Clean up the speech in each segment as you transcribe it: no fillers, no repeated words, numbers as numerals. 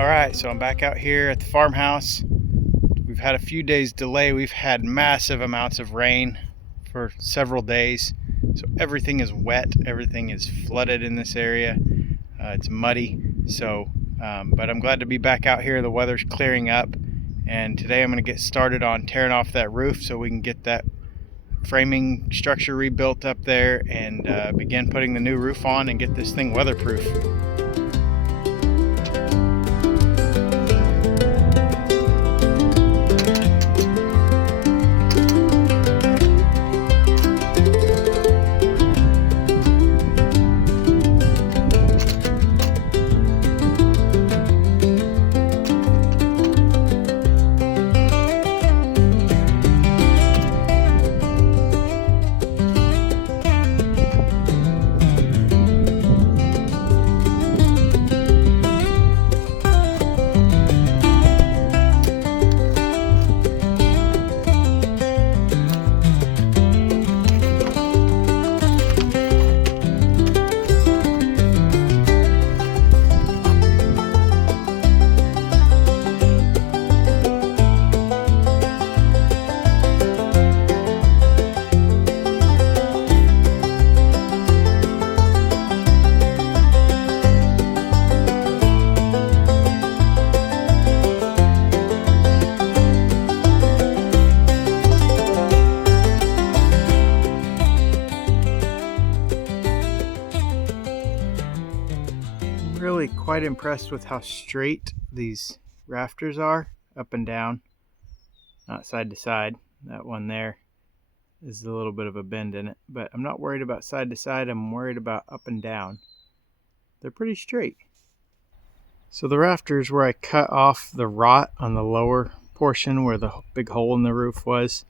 All right, so I'm back out here at the farmhouse. We've had a few days delay. We've had massive amounts of rain for several days. So everything is wet, everything is flooded in this area. It's muddy, but I'm glad to be back out here. The weather's clearing up, and today I'm gonna get started on tearing off that roof so we can get that framing structure rebuilt up there and begin putting the new roof on and get this thing weatherproof. Really quite impressed with how straight these rafters are, up and down, not side to side. That one there is a little bit of a bend in it, but I'm not worried about side to side. I'm worried about up and down. They're pretty straight. So the rafters where I cut off the rot on the lower portion where the big hole in the roof was,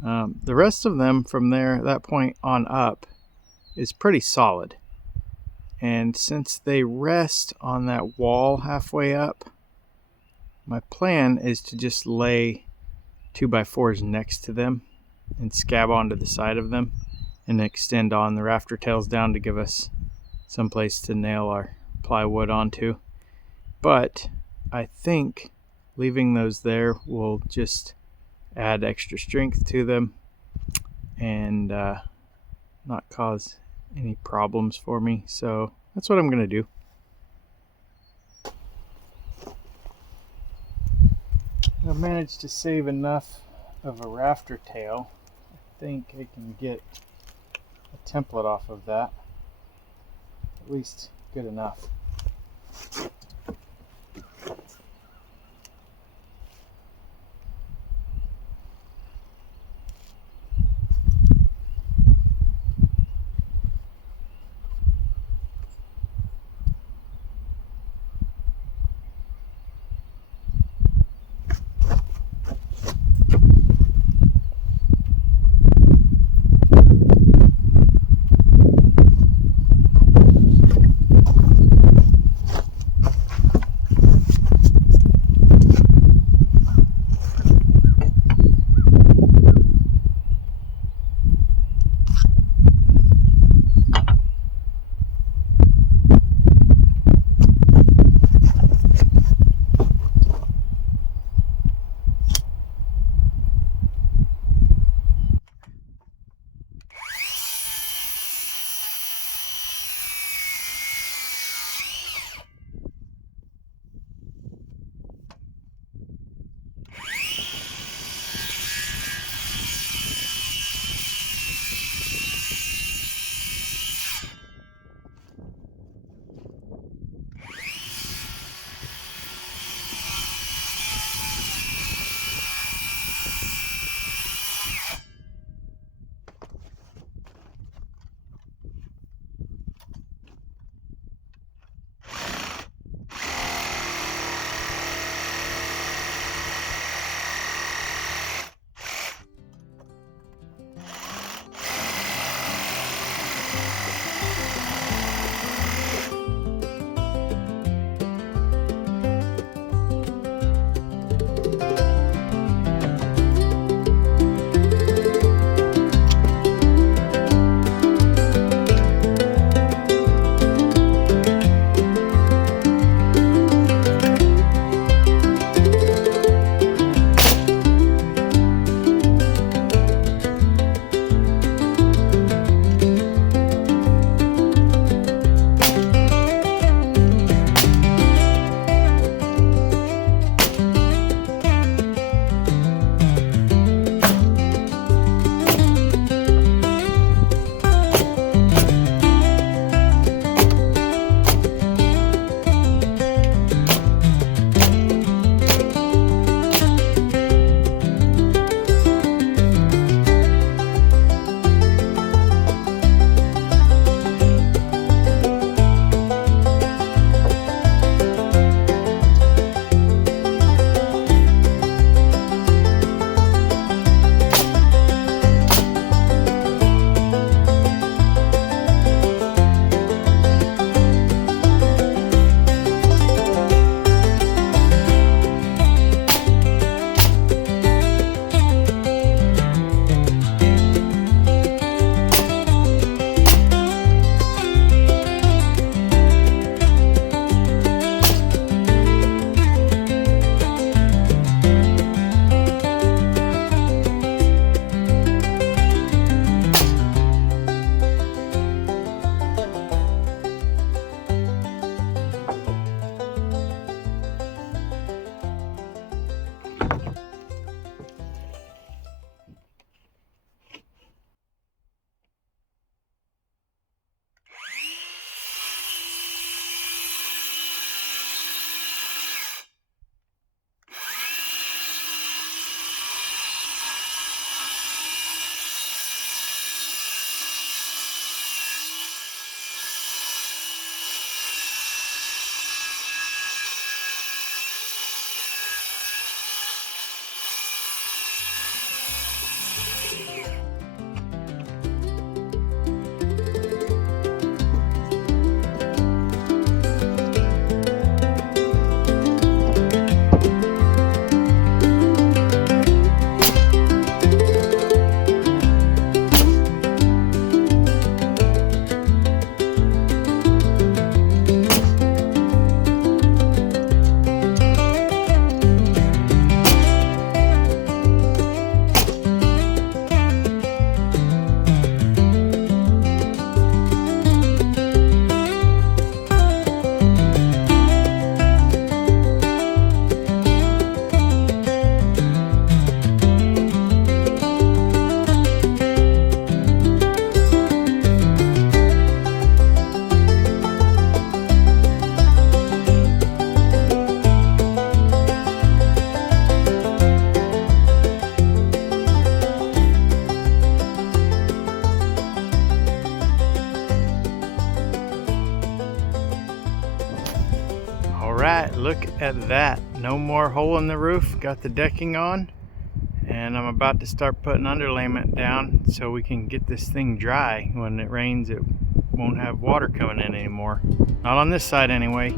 the rest of them from there, that point on up, is pretty solid. And since they rest on that wall halfway up, my plan is to just lay 2x4s next to them and scab onto the side of them and extend on the rafter tails down to give us some place to nail our plywood onto. But I think leaving those there will just add extra strength to them and not cause any problems for me. So that's what I'm gonna do. I managed to save enough of a rafter tail. I think I can get a template off of that, at least good enough. look at that. No more hole in the roof. Got the decking on, and I'm about to start putting underlayment down so we can get this thing dry. When it rains, it won't have water coming in anymore. Not on this side anyway.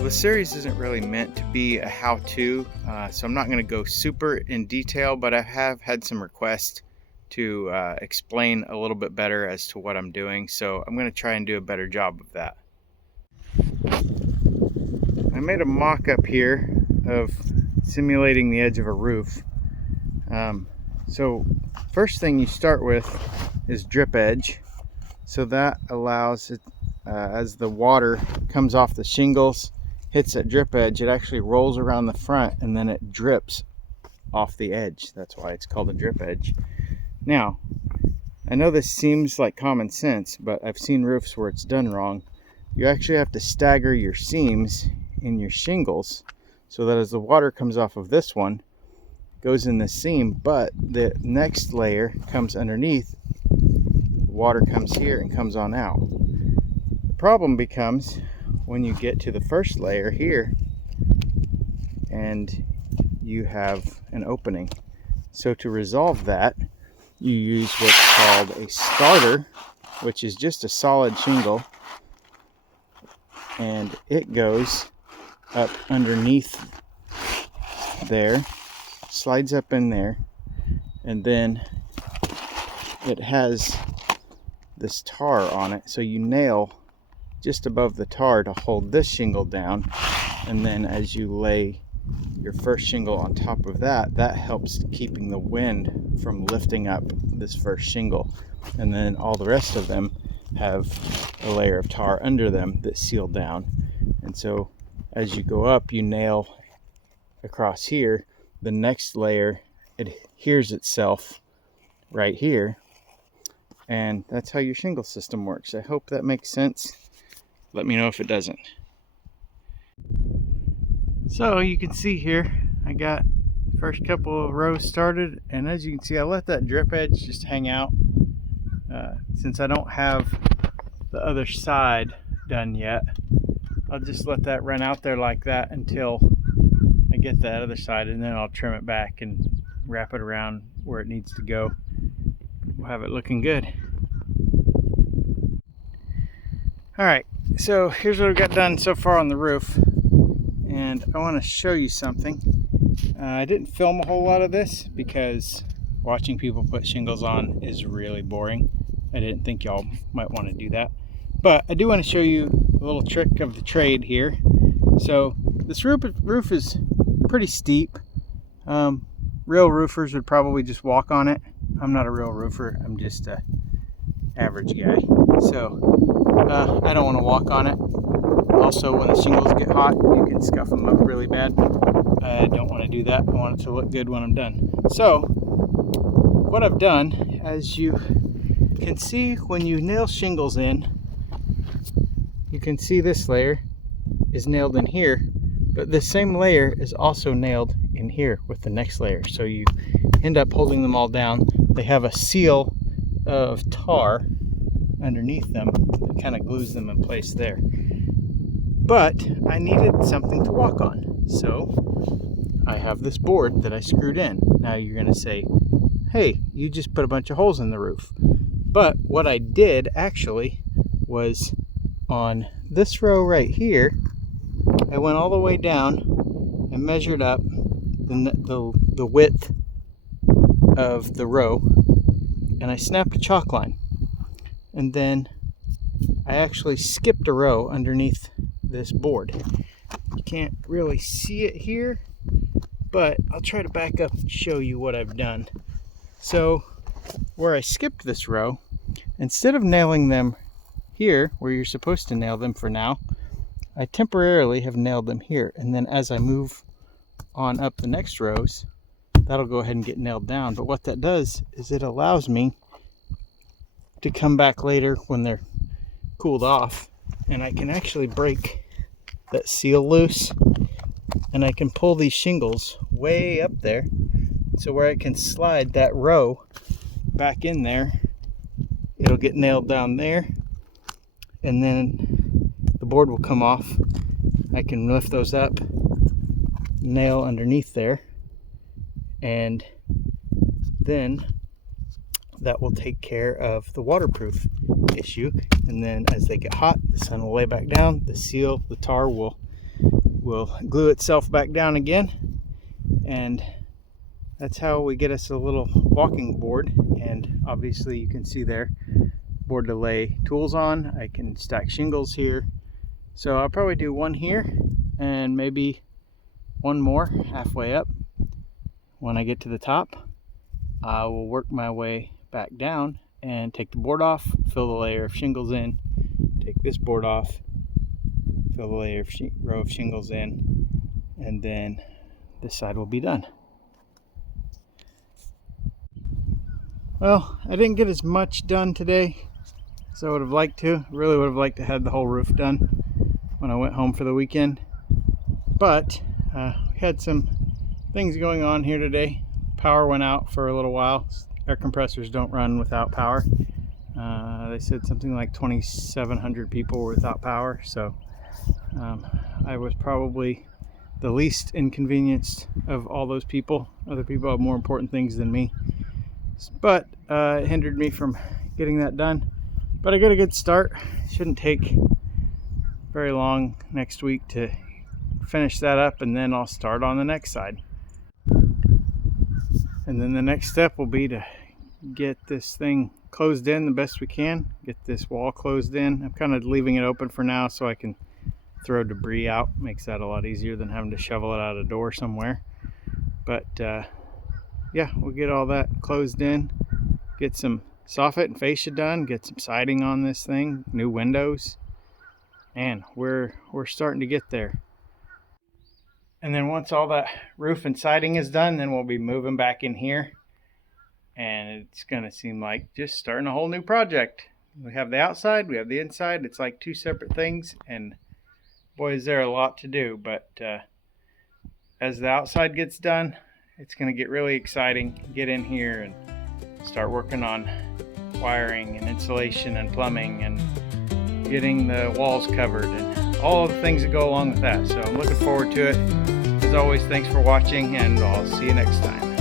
The series isn't really meant to be a how-to, so I'm not going to go super in detail, but I have had some requests to explain a little bit better as to what I'm doing, so I'm going to try and do a better job of that. I made a mock-up here of simulating the edge of a roof. So first thing you start with is drip edge, so that allows it, as the water comes off the shingles, hits that drip edge, it actually rolls around the front and then it drips off the edge. That's why it's called a drip edge. Now, I know this seems like common sense, but I've seen roofs where it's done wrong. You actually have to stagger your seams in your shingles so that as the water comes off of this one, it goes in the seam, but the next layer comes underneath. The water comes here and comes on out. The problem becomes when you get to the first layer here and you have an opening. So to resolve that, you use what's called a starter, which is just a solid shingle, and it goes up underneath there, slides up in there, and then it has this tar on it, so you nail just above the tar to hold this shingle down, and then as you lay your first shingle on top of that, that helps keeping the wind from lifting up this first shingle, and then all the rest of them have a layer of tar under them that's sealed down. And so as you go up, you nail across here, the next layer adheres itself right here, and that's how your shingle system works. I hope that makes sense. Let me know if it doesn't. So you can see here, I got the first couple of rows started, and as you can see, I let that drip edge just hang out. Since I don't have the other side done yet, I'll just let that run out there like that until I get that other side, and then I'll trim it back and wrap it around where it needs to go. We'll have it looking good. Alright, so here's what I've got done so far on the roof, and I want to show you something. I didn't film a whole lot of this because watching people put shingles on is really boring. I didn't think y'all might want to do that, but I do want to show you a little trick of the trade here. So this roof is pretty steep. Real roofers would probably just walk on it. I'm not a real roofer, I'm just a average guy, so I don't want to walk on it. Also, when the shingles get hot, you can scuff them up really bad. I don't want to do that. I want it to look good when I'm done. So what I've done, as you can see, when you nail shingles in, you can see this layer is nailed in here, but the same layer is also nailed in here with the next layer. So you end up holding them all down. They have a seal of tar underneath them that kind of glues them in place there. But I needed something to walk on, so I have this board that I screwed in. Now you're going to say, hey, you just put a bunch of holes in the roof. But what I did actually was on this row right here, I went all the way down and measured up the width of the row, and I snapped a chalk line. And then I actually skipped a row underneath this board. can't really see it here, but I'll try to back up and show you what I've done. So where I skipped this row, instead of nailing them here where you're supposed to nail them for now, I temporarily have nailed them here, and then as I move on up the next rows, that'll go ahead and get nailed down. But what that does is it allows me to come back later when they're cooled off, and I can actually break that seal loose, and I can pull these shingles way up there, so where I can slide that row back in there, it'll get nailed down there, and then the board will come off. I can lift those up, nail underneath there, and then that will take care of the waterproof issue. And then as they get hot, the sun will lay back down, the seal, the tar will glue itself back down again, and that's how we get us a little walking board. And obviously you can see there, board to lay tools on. I can stack shingles here, so I'll probably do one here and maybe one more halfway up. When I get to the top, I will work my way back down and take the board off, fill the layer of shingles in, take this board off, fill the layer of row of shingles in, and then this side will be done. Well, I didn't get as much done today as I would have liked to. Really would have liked to have the whole roof done when I went home for the weekend, but we had some things going on here today. Power went out for a little while. Air compressors don't run without power. They said something like 2,700 people were without power, so I was probably the least inconvenienced of all those people. Other people have more important things than me, but it hindered me from getting that done. But I got a good start. Shouldn't take very long next week to finish that up, and then I'll start on the next side. And then the next step will be to get this thing closed in the best we can, get this wall closed in. I'm kind of leaving it open for now so I can throw debris out. Makes that a lot easier than having to shovel it out a door somewhere. But yeah, we'll get all that closed in, get some soffit and fascia done, get some siding on this thing, new windows, and we're starting to get there. And then once all that roof and siding is done, then we'll be moving back in here, and it's gonna seem like just starting a whole new project. We have the outside, we have the inside. It's like two separate things, and boy, is there a lot to do. But as the outside gets done, it's gonna get really exciting. Get in here and start working on wiring and insulation and plumbing and getting the walls covered and all of the things that go along with that. So I'm looking forward to it. As always, thanks for watching, and I'll see you next time.